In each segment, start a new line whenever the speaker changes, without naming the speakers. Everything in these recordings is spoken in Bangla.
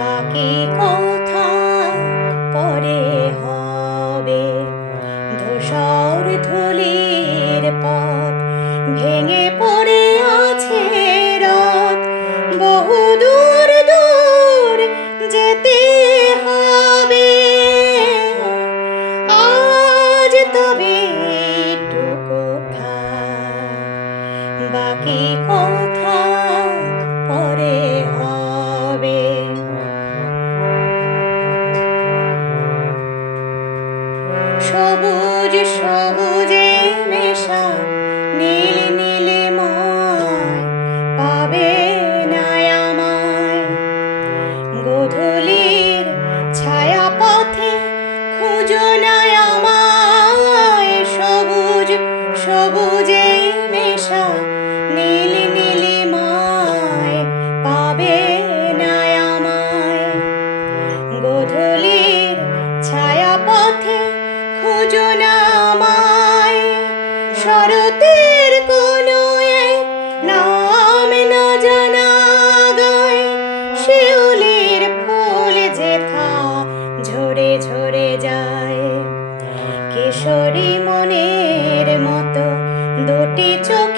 বাকি কথা পরে হবে? ধূসর ধুলির পথ ভেঙে পড়ে আছে রথ। বহু দূর দূর যেতে হবে। আজ তবে বাকি কথা সবুজ সবুজে মেশা নীল নীলে পাবে নায়ামায়। গোধূলির ছায়া পথে খুঁজো নায়ামায় সবুজ সবুজে শরতের কোনো নাম না জানা শিউলির ফুল যেথা ঝরে ঝরে যায়। কিশোরী মনের মতো দুটি চোখে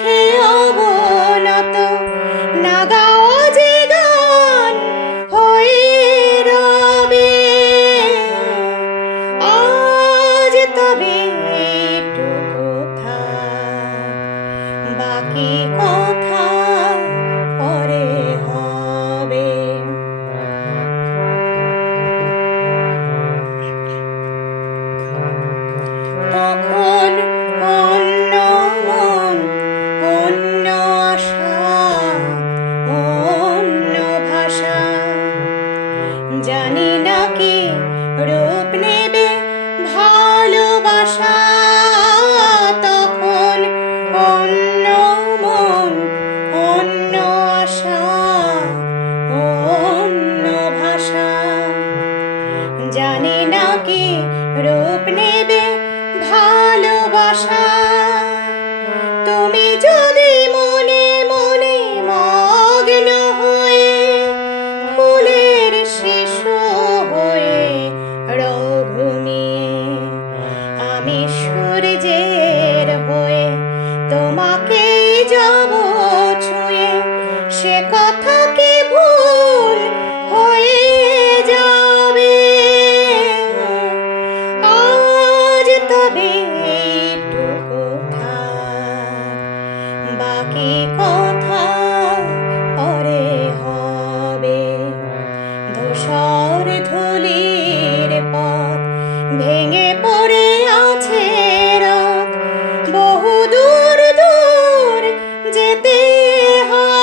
তবে এইটুকু বাকি কথা পরে হবে। ধূসর ধুলির পথ ভেঙে পড়ে আছে রথ। বহু দূর দূর যেতে হবে